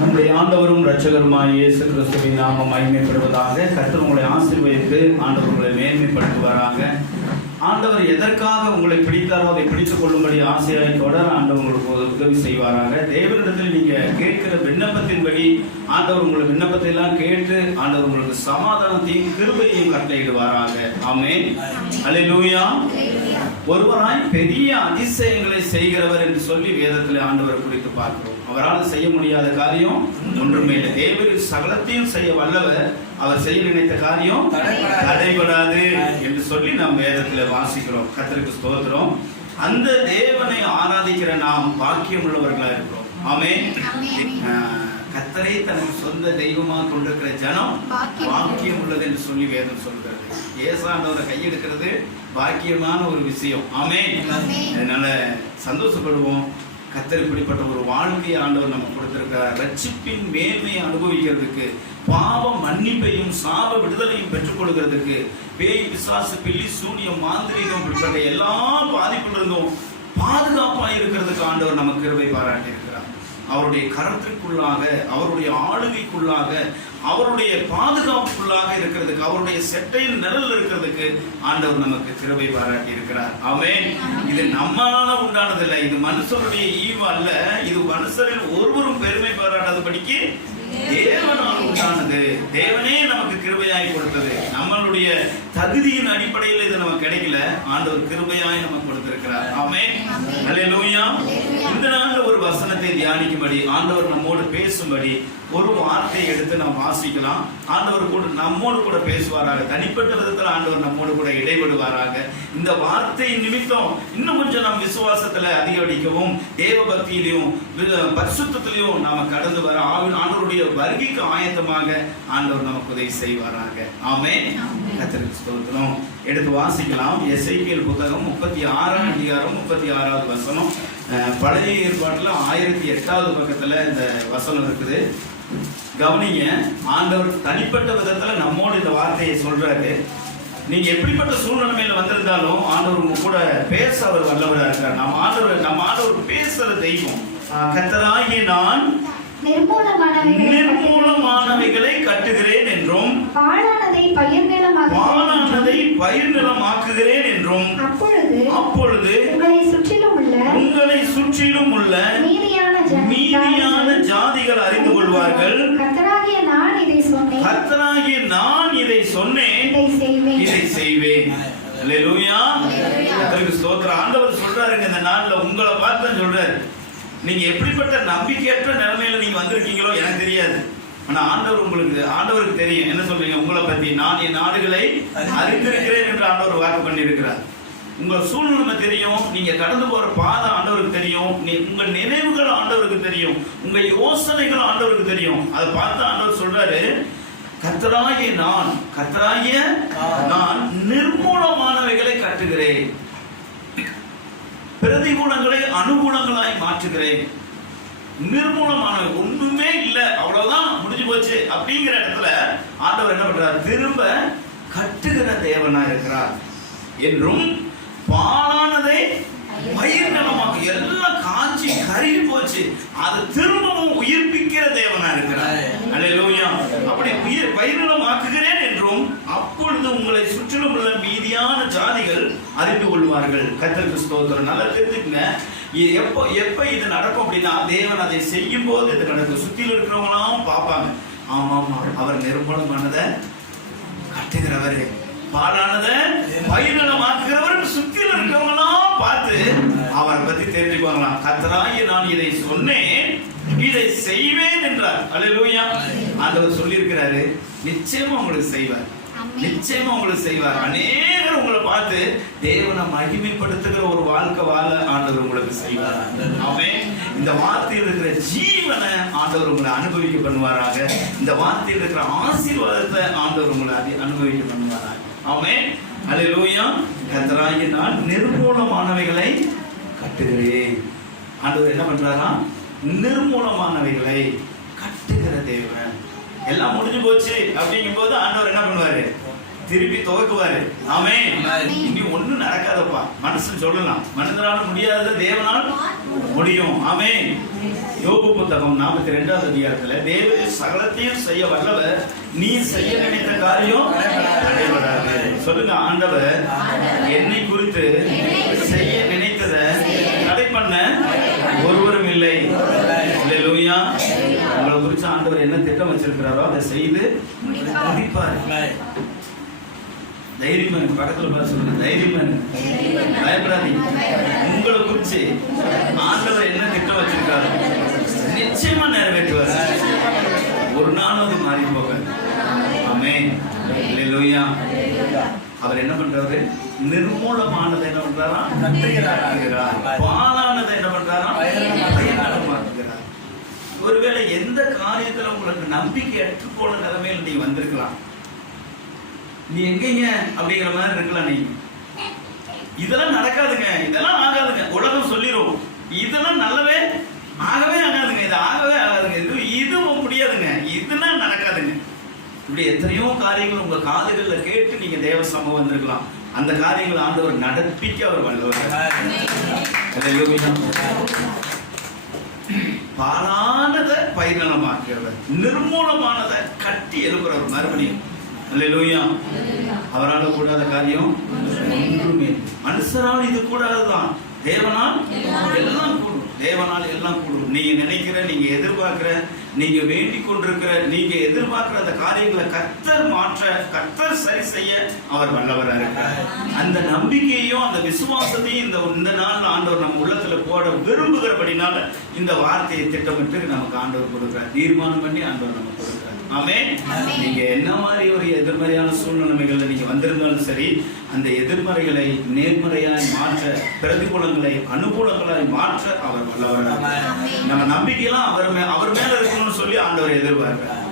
நம்முடைய ஆண்டவரும் இரட்சகருமாய் இயேசு கிறிஸ்துவின் நாமம் மகிமைப்படுவதாக. கர்த்தர் உங்களை ஆசீர்வதித்து ஆண்டவர் உங்களை மேன்மைப்படுத்துவாராக. ஆண்டவர் எதற்காக உங்களை பிடித்தாரோ அதை பிடித்துக் கொள்ளும்படி ஆசையாய் தொடர ஆண்டவர் உங்களுக்கு உதவி செய்வாராக. தேவனிடத்தில் நீங்க கேட்கிற விண்ணப்பத்தின்படி ஆண்டவர் உங்களை விண்ணப்பத்தை எல்லாம் கேட்டு ஆண்டவர் உங்களுக்கு சமாதானத்தையும் கிருபையையும் கட்டளையிடுவாராக. ஆமென். அல்லேலூயா. ஒருவராய் பெரிய அதிசயங்களை செய்கிறவர் என்று சொல்லி வேதத்தில் ஆண்டவர் குறித்து பார்க்கிறோம். அவரால் செய்ய முடியாத காரியம் ஒன்றுமே இல்லை. தேவன் சகலத்தையும் செய்ய வல்லவர். அவர் செய்ய நினைத்த காரியம் தடைபடாது என்று சொல்லி நாம் வேதத்தில் வாசிக்கிறோம். கர்த்தருக்கு ஸ்தோத்திரம். அந்த தேவனை ஆராதிக்கிற நாம் பாக்கியம் உள்ளவர்களா இருக்கிறோம். ஆமென். கர்த்தரை தனக்கு சொந்த தெய்வமாக கொண்டிருக்கிற ஜனம் பாக்கியம் உள்ளது என்று சொல்லி வேதம் சொல்கிறது. ஏசாண்டவரை கையெடுக்கிறது பாக்கியமான ஒரு விஷயம். ஆமென். அதனால சந்தோஷப்படுவோம். கர்த்தர் இப்படிப்பட்ட ஒரு வாழ்க்கையை ஆண்டவர் நம்ம கொடுத்திருக்கிறார். ரட்சிப்பின் மேன்மையை அனுபவிக்கிறதுக்கு, பாவ மன்னிப்பையும் சாப விடுதலையும் பெற்றுக் கொள்கிறதுக்கு, பேய் பிசாசு பில்லி சூனியம் மாந்திரிகம் இப்படிப்பட்ட எல்லா பாதிப்பிலிருந்தும் பாதுகாப்பாக இருக்கிறதுக்கு ஆண்டவர் நமக்கு கிருபை பாராட்டி இருக்கிறார். அவருடைய கரத்திற்குள்ளாக, அவருடைய ஆளுகைக்குள்ளாக, அவருடைய பாதுகாப்புக்குள்ளாக இருக்கிறதுக்கு, அவருடைய செட்டையின் நிழல் இருக்கிறதுக்கு ஆண்டவர் நமக்கு கிருபை பாராட்டி இருக்கிறார். ஆமென். இது நம்மளால உண்டானதில்லை, இது மனுஷருடைய ஈவு அல்ல, இது மனுஷரில் ஒருவரும் பெருமை பாராட்டாதபடிக்கு தேவனால் உண்டானது. தேவனே நமக்கு கிருபையாய் கொடுத்தது. நம்மளுடைய தகுதியின் அடிப்படையில் இது நமக்கு கிடைக்கல, ஆண்டவர் கிருபையாய் நமக்கு கொடுத்திருக்கிறார். ஆமென். அல்லேலூயா. இந்த நாள்ல ஒரு வசனத்தை தியானிக்கும்படி, ஆண்டவர் நம்மோடு பேசும்படி ஒரு வார்த்தையை எடுத்து நாம் வாசிக்கலாம். ஆண்டவர் கூட நம்மோடு கூட பேசுவாராக. தனிப்பட்ட விதத்தில் ஆண்டவர் நம்மோடு கூட இடைபடுவாராக. இந்த வார்த்தை நிமித்தம் இன்னும் கொஞ்சம் நாம் விசுவாசத்துல அதிகரிக்கவும், தேவ பக்தியிலையும் பரிசுத்தத்திலையும் நாம கடந்து வர ஆண்டவருடைய வருகைக்கு ஆயத்தமாக ஆண்டவர் நமக்கு உதவி செய்வாராக. ஆமென். கர்த்தருக்கு ஸ்தோத்திரம். எடுத்து வாசிக்கலாம். எசேக்கியேல் புத்தகம் 36ஆம் அதிகாரம் 36வது வசனம். பழைய ஏற்பாட்டுல 1008வது பக்கத்துல இந்த வசனம் இருக்குது. கவனிங்க. ஆண்டவர் தனிப்பட்ட விதத்துல நம்மோடு இந்த வார்த்தையை சொல்றாரு. நீங்க எப்படிப்பட்ட சூழ்நிலையில வந்திருந்தாலும் ஆண்டவர் உங்க கூட பேச அவர் வல்லவராக இருக்கார். நம்ம ஆண்டவர் பேசுற தெய்வம். கர்த்தராகிய நான் நிர்மூலமானவைகளை கட்டுகிறேன் என்றும் பாழானதை பயிர் நிலமாக்குகிறேன் என்றும் அப்பொழுது உங்களை சுற்றிலும் உள்ள மீதியான ஜாதிகள் அறிந்து கொள்வார்கள். கர்த்தராகிய நான் இதை சொன்னேன், இதை செய்வேன். அல்லேலூயா. கர்த்தருக்கு ஸ்தோத்திரம். ஆண்டவர் சொல்றாருங்க, இந்த நாள்ல உங்களை பார்த்து சொல்றாரு. நீங்க எப்படிப்பட்ட நம்பிக்கையற்ற நிலைமையில நீங்க வந்திருக்கீங்களோ எனக்கு தெரியாது. ஆனா ஆண்டவருக்கு தெரியும். என்ன சொல்றீங்க? உங்களை பத்தி நான் என் நாடுகளை அறிந்திருக்கிறேன் என்று ஆண்டவர் வாக்கு பண்ணி இருக்கிறார். உங்க சூழ்நிலை தெரியும், நீங்க கடந்து போற பாதை ஆண்டவருக்கு தெரியும், உங்க நினைவுகள் ஆண்டவருக்கு தெரியும், உங்க யோசனைகள் ஆண்டவருக்கு தெரியும். அதை பார்த்து ஆண்டவர் சொல்றாரு, கர்த்தராகிய நான் நிர்மூலமானவைகளை கட்டுகிறேன், பிரதிகூலங்களை அனுகூலங்களாய் மாற்றுகிறேன். நிர்மூலமானவை ஒண்ணுமே இல்லை, அவ்வளவுதான், முடிஞ்சு போச்சு அப்படிங்கிற இடத்துல ஆண்டவர் என்ன பண்றார்? திரும்ப கட்டுகிற தேவனா இருக்கிறார் என்றும், பாழானதை பயிர் நிலமாக்கு, எல்லாம் காஞ்சி கருகி போச்சு, அது திரும்பவும் உயிர்ப்பிக்கிற தேவனா இருக்கிறார். அல்லேலூயா. அப்படி பயிர் நிலமாக்குகிறேன் என்றும் அப்பொழுது உங்களை சுற்றிலும் உள்ள மீதியான ஜாதிகள் அறிந்து கொள்வார்கள். கர்த்தருக்கு ஸ்தோத்திரம். நல்லா தெரிஞ்சுக்கங்க. எப்ப இது நடக்கும் அப்படின்னா, தேவன் அதை செய்யும் போது இது நடக்கும். சுத்தியில் இருக்கிறவங்களாம் பார்ப்பாங்க, ஆமாமா அவர் நிர்மூலமானதை கட்டுகிறவர், பாழானதை பயிர் நிலமாக்குகிறவர் சுத்தியில் இருக்கிறவங்களாம் பார்த்து அவரை பத்தி தெரிஞ்சுக்குவாங்களாம். கர்த்தராகிய நான் இதை சொன்னேன், இதை செய்வேன் என்றார். அல்லேலூயா. ஆண்டவர் சொல்லி இருக்கிறாரு, நிச்சயமா உங்களுக்கு செய்வார், நிச்சயமா உங்களுக்கு செய்வார். அநேகர் உங்களை பார்த்து தேவனை மகிமைப்படுத்துகிற ஒரு வாழ்க்கை வாழ ஆண்டவர் உங்களுக்கு செய்வார். ஆமென். இந்த வார்த்தையில் இருக்கிற ஜீவனை ஆண்டவர் உங்களை அனுபவிக்க பண்ணுவாராக. இந்த வார்த்தையில் இருக்கிற ஆசீர்வாதத்தை ஆண்டவர் உங்களை அனுபவிக்க பண்ணுவாராக. ஆமென். அல்லேலூயா. கர்த்தராகிய நான் நிர்மூலமானவைகளை கட்டுகிறேன். ஆண்டவர் என்ன பண்றாரா? நிர்மூலமானவைகளை கட்டுகிற தேவன். எல்லாம் முடிஞ்சு போச்சு அப்படிங்கும் போது ஆண்டவர் என்ன பண்ணுவாரு? திருப்பி துவக்குவாரு. ஆமென். இனி ஒண்ணும் நடக்காதப்பா மனுஷன் சொல்லலாம், மனிதனால முடியாதது தேவனால் முடியும். ஆமென். யோபு புத்தகம் 42வது அதிகாரத்துல தேவன் சகலத்தையும் செய்ய வல்லவர், நீ செய்ய நினைத்த காரியம் நடைபெறாது. சொல்லுங்க, ஆண்டவர் என்னை குறித்து செய்ய நினைத்ததை தடை பண்ண ஒருவரும் இல்லை. அல்லேலூயா. உங்களை குறித்து ஆண்டவர் என்ன திட்டம் வச்சிருக்கிறாரோ அதை செய்து முடிப்பார். தைரியமா இருக்கு. பக்கத்துல பார்த்து சொல்லுங்க, தைரியமா இருக்கு, பயப்படாதீங்க. உங்களை குறித்து ஆண்டவர் என்ன திட்டம் வச்சிருக்காரோ நிச்சயமா நிறைவேற்றுவார். ஒரு நாளாவது மாறி போக. ஆமென். அல்லேலூயா. அவர் என்ன பண்றாரு? நிர்மூலமானதை என்ன பண்றாரா? கட்டுகிறார். பாலானதை என்ன பண்றாரா? பயன்படுத்துகிறார். ஒருவேளை எந்த காரியத்துல உங்களுக்கு நம்பிக்கை அற்று போன நிலைமையில் நீங்க வந்திருக்கலாம். நீ எங்கீங்க அப்படிங்கிற மாதிரி இருக்கலாம். நீங்க இதெல்லாம் நடக்காதுங்க, இதெல்லாம் ஆகாதுங்க, உலகம் சொல்லிரும், இதெல்லாம் நல்லவே ஆகவே ஆகாதுங்க, இது ஆகவே ஆகாதுங்க, இது முடியாதுங்க, இதெல்லாம் நடக்காதுங்க. இப்படி எத்தனையோ காரியங்கள் உங்க காதுகள்ல கேட்டு நீங்க தேவ சமூகம் வந்திருக்கலாம். அந்த காரியங்கள் ஆண்டவர் நடப்பிக்க அவர் வல்லவர். பாலானதை பயிர்நலமாக்குறவர், நிர்மூலமானதை கட்டி எழுப்புறவர். மறுபடியும் அல்லேலூயா. அவரால் கூடாத காரியம் ஒன்றுமே. மனுஷரால் இது கூடாதுதான், தேவனால் எல்லாம் கூடும். தேவனால் எல்லாம் கூடும். நீங்க நினைக்கிற, நீங்க எதிர்பார்க்கிற, நீங்க வேண்டிக் கொண்டிருக்கிற, நீங்க எதிர்பார்க்கிற அந்த காரியங்களை கர்த்தர் மாற்ற, கர்த்தர் சரி செய்ய அவர் வல்லவராக இருக்கிறார். அந்த நம்பிக்கையையும் அந்த விசுவாசத்தையும் இந்த நாள் ஆண்டவர் நம்ம உள்ளத்துல போட விரும்புகிறபடினால இந்த வார்த்தையை திட்டமிட்டு நமக்கு ஆண்டவர் கொடுக்கிறார். தீர்மானம் பண்ணி ஆண்டவர் நமக்கு கொடுக்கிறார். ஆமென். நீங்க என்ன மாதிரி ஒரு எதிர்மறையான சூழ்நிலைகள்ல நீங்க வந்திருந்தாலும் சரி, அந்த எதிர்மறைகளை நேர்மறையாய் மாற்ற, பிரதிகூலங்களை அனுகூலங்களாய் மாற்ற அவர் வல்லவராக. நம்ம நம்பிக்கையெல்லாம் அவர் மேல இருக்கணும்னு சொல்லி ஆண்டவர் எதிர்பார்க்கிறார்.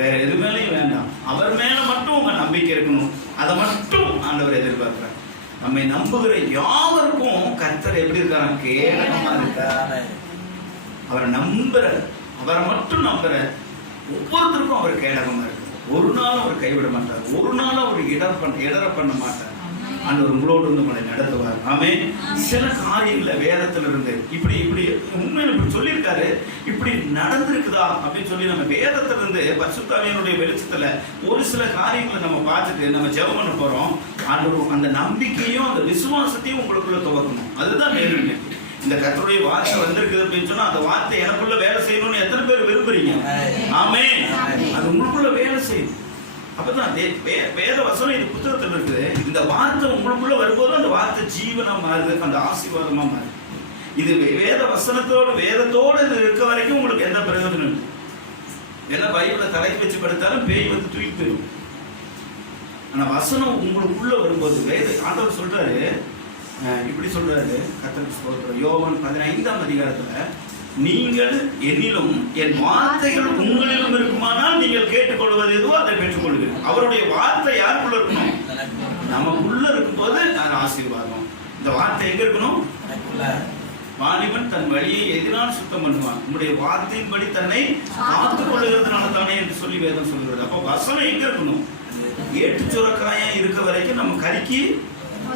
வேற எது மேலையும் வேண்டாம், அவர் மேல மட்டும் உங்க நம்பிக்கை இருக்கணும். அதை மட்டும் ஆண்டவர் எதிர்பார்க்கிறார். நம்மை நம்புகிற யாவருக்கும் கர்த்தர் எப்படி இருக்காரு? கேடகமா இருக்காரு. அவரை நம்புற, அவரை மட்டும் நம்புற ஒவ்வொருத்தருக்கும் அவர் கேடகமா இருக்கு. ஒரு நாளும் அவர் கைவிட மாட்டார், ஒரு நாளும் அவர் இடர பண்ண மாட்டார். ஆண்டவர் உங்களோடு நம்மளை நடத்துவார். ஆமென். சில காரியங்களை வேதத்துல இருந்து இப்படி உண்மையில இப்படி சொல்லியிருக்காரு, இப்படி நடந்திருக்குதா அப்படின்னு சொல்லி நம்ம வேதத்துல இருந்து பரிசுத்த ஆவியானவருடைய வெளிச்சத்துல ஒரு சில காரியங்களை நம்ம பார்த்துட்டு நம்ம ஜெபம் பண்ண போறோம். ஆண்டவர் அந்த நம்பிக்கையும் அந்த விசுவாசத்தையும் உங்களுக்குள்ள துவக்கணும். அதுதான் நேர்மை. இந்த கர்த்தருடைய வார்த்தை வந்திருக்குது அப்படின்னு சொன்னா அந்த வார்த்தை எனக்குள்ள வேலை செய்யணும்னு எத்தனை பேர் விரும்புறீங்க? ஆமென். அது உங்களுக்குள்ள வேலை செய்யும். அப்பதான் வேத வசனம் இது புத்தகத்தில் இருக்குது. இந்த வார்த்தை உங்களுக்குள்ள வரும்போது அந்த வார்த்தை ஜீவனா மாறுது, அந்த ஆசீர்வாதமா மாறுது. இது வேத வேதத்தோடு இருக்க வரைக்கும் உங்களுக்கு எந்த பிரயோஜனம் இல்லை. ஏன்னா பைபிளை தலைக்கு வச்சு படுத்தாலும் பேய் வந்து தூக்கி போயிடும். ஆனா வசனம் உங்களுக்குள்ள வரும்போது ஆண்டவர் சொல்றாரு, இப்படி சொல்றாரு, கர்த்தருக்கு ஸ்தோத்திரம். யோவான் 15ஆம் அதிகாரத்துல, நீங்கள் என்னிலும் என் வார்த்தைகள் உங்களிலும் இருக்குமானால் நீங்கள் கேட்டுக்கொள்வது எதுவோ அதை பெற்றுக்கொள்வீர்கள். அவருடைய வார்த்தை யாருக்குள்ள இருக்கணும்? நமக்குள்ள இருக்கும்போது அது ஆசீர்வாதம். இந்த வார்த்தை எங்க இருக்கணும்? வாலிபன் தன் வழியை எதிரால் சுத்தம் பண்ணுவான், உங்களுடைய வார்த்தையின்படி தன்னை காத்துக் கொள்ளுகிறதுனால தானே என்று சொல்லி வேதம் சொல்கிறது. அப்போ வசனம் எங்க இருக்கணும்? ஏட்டு சுரக்காயா இருக்க வரைக்கும் நம்ம கறிக்கு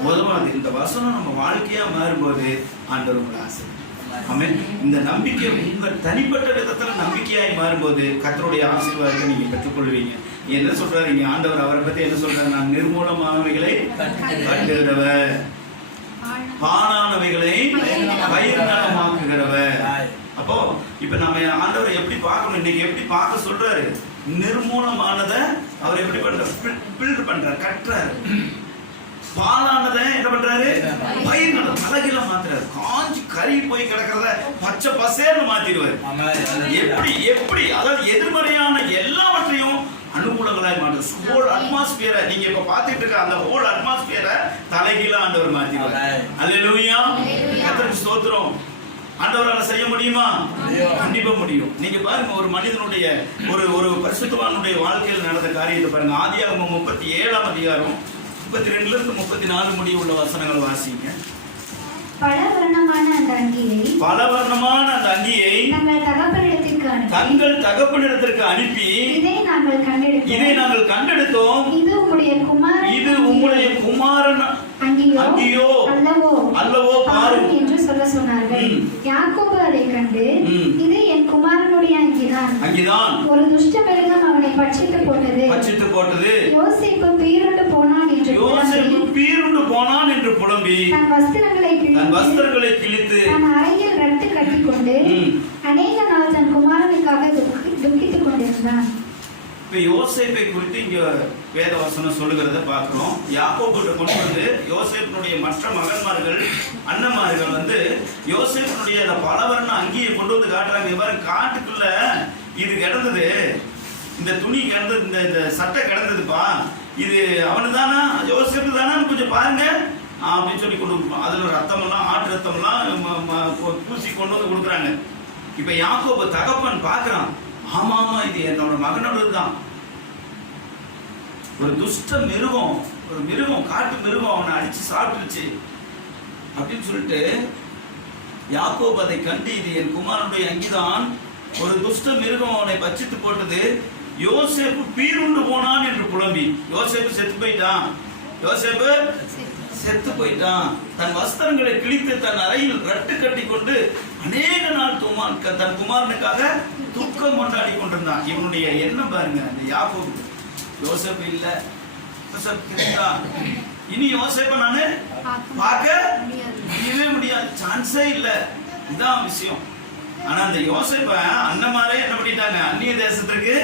உதவாது. இந்த வசனம் நம்ம வாழ்க்கையா மாறும்போது ஆண்டவர் உங்களை ஆசை. ஆமென். இந்த நம்பிக்கை உங்க தனிப்பட்ட விதத்துல நம்பிக்கையாய் மாறும்போது கர்த்தருடைய ஆசீர்வாதத்தை நீங்க பெற்றுக்கொள்வீங்க. என்ன சொல்றாரு இங்க ஆண்டவர்? அவரை பத்தி என்ன சொல்றாரு? நான் நிர்மூலமானவைகளை கட்டுகிறவர், பாழானவைகளை பயிர்நலமாக்குகிறவர். அப்போ இப்ப நம்ம ஆண்டவரை எப்படி பார்க்கணும்? இன்னைக்கு எப்படி பார்க்க சொல்றாரு? நிர்மூலமானதை அவர் எப்படி பண்றாரு? பில்டர் பண்றாரு, கட்டுறாரு. பாலானதை என்ன பண்றாரு? பயிர்நலம் அழகில மாத்துறாரு. காஞ்சி கறி போய் கிடக்கிறத பச்சை பசேர்னு மாத்திடுவாரு. எப்படி அதாவது எதிர்மறையான எல்லாவற்றையும் அனுகூலங்களாய் மாற்று. ஹோல் அட்மாஸ்பியரை நீங்க இப்ப பாத்துட்டு இருக்க அந்த ஹோல் அட்மாஸ்பியரை தலைகீழ ஆண்டவர் மாத்திடுவார். அல்லேலூயா. கர்த்தருக்கு ஸ்தோத்திரம். ஆண்டவரால் செய்ய முடியுமா? கண்டிப்பா முடியும். நீங்க பாருங்க, ஒரு மனிதனுடைய ஒரு பரிசுத்தவானுடைய வாழ்க்கையில் நடந்த காரியத்தை பாருங்க. ஆதியாகமம் 37ஆம் அதிகாரம் 32 to 34 முடிய உள்ள வசனங்களை வாசிங்க. பலவர்ணமான அந்த அங்கியை தங்கள் தகப்பனிடத்தில் தங்கள் தகப்பனிடத்திற்கு அனுப்பி இதை நாங்கள் கண்டெடுத்தோம், இது உம்முடைய குமாரன் அங்கியோ அல்லவோ பாரும் என்று சொல்ல சொன்னார்கள். யாக்கோபு அதை கண்டு, இது என் குமாரனுடைய அங்கிதான், ஒரு துஷ்ட மிருகம் அவனை பட்சித்து போட்டது. யோசேப்பு பீருண்டு போனான் என்று புலம்பி தன் வஸ்திரங்களை கிழித்து தன் அறையில் ரட்டு கட்டிக்கொண்டு அநேக நாள் தன் குமாரனுக்காக துக்கித்துக் கொண்டிருந்தான். இப்ப யோசேப்பை குறித்து இங்க வேத வசனம் சொல்லுகிறத பார்க்கிறோம். யாக்கோபு கொண்டு வந்து யோசேப்பினுடைய மற்ற மகன்மார்கள் அண்ணன்மார்கள் வந்து யோசேப்பினுடைய அந்த பலவர்ண அங்கேயே கொண்டு வந்து காட்டுறாங்க. இவ்வாறு காட்டுக்குள்ள இது கிடந்தது, இந்த துணி கிடந்தது, இந்த சட்டை கிடந்ததுப்பா, இது அவனு தானா யோசேப்பு தானா கொஞ்சம் பாருங்க அப்படின்னு சொல்லி கொண்டு கொடுப்போம். அதுல ரத்தமெல்லாம் ஆட்டு ரத்தம்லாம் பூசி கொண்டு வந்து கொடுக்குறாங்க. இப்ப யாக்கோபு தகப்பன் பார்க்கிறான், ஆமா இது என்னோட மகனோட தான். ஒரு துஷ்ட மிருகம் காட்டு மிருகம் அவனை அடிச்சு சாப்பிட்டுருச்சு அப்படின்னு சொல்லிட்டு யாக்கோபு அதை கண்டு, இது என் குமாரனுடைய அங்கிதான், ஒரு துஷ்ட மிருகம் அவனை பட்சித்து போட்டது. யோசேப்பு பீருண்டு போனான் என்று புலம்பி, யோசேப்பு செத்து போயிட்டான். தன் வஸ்திரங்களை கிழித்து தன் அறையில் ரட்டு கட்டி கொண்டு அநேக நாள் தன் குமாரனுக்காக துக்கம் கொண்டாடி கொண்டிருந்தான். இவனுடைய எண்ணம் பாருங்க, இந்த யாக்கோபு யோசேப்பு இல்ல, இனி யோசேப்பை நானு பார்க்க முடியாது, சான்ஸே இல்ல, இதான் விஷயம். ஆனா அந்த யோசேப்ப அண்ணமாரே என்ன பண்ணிட்டாங்க, அந்நிய தேசத்துக்கு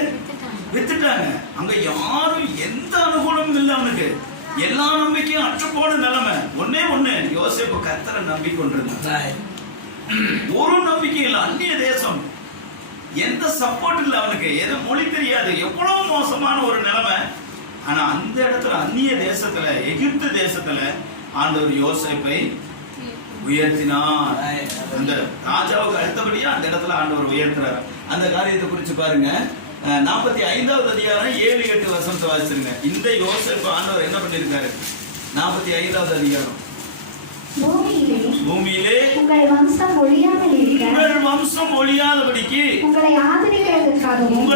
வித்துட்டாங்க. அங்க யாரும் எந்த அனுகூலமும் இல்லை, அவனுக்கு எல்லா நம்பிக்கையும் அற்றுப்போன நிலைமை. ஒண்ணு யோசேப்பு கர்த்தரை நம்பிக்கொண்டிருந்தான். ஒரு நம்பிக்கை இல்லை, அந்நிய தேசம், எந்த சப்போர்ட் இல்லை அவனுக்கு, எது மொழி தெரியாது, எவ்வளவு மோசமான ஒரு நிலைமை. ஆனா அந்த இடத்துல அந்நிய தேசத்துல, எகிப்து தேசத்துல ஆண்டவர் யோசேப்பை உயர்த்தினார். அந்த ராஜாவுக்கு அடுத்தபடியா அந்த இடத்துல ஆண்டவர் உயர்த்துறார். அந்த காரியத்தை குறிச்சு பாருங்க, 45வது அதிகாரம் 7-8 வசனத்தை வாசிச்சிருங்க. இந்த யோசேப்பு ஆண்டவர் என்ன பண்ணிருக்காரு? 45வது அதிகாரம். பூமியிலே உங்கள் வம்சம் ஒழியாதபடிக்கு உங்களை ஆதரிக்கிறதுக்காகவும்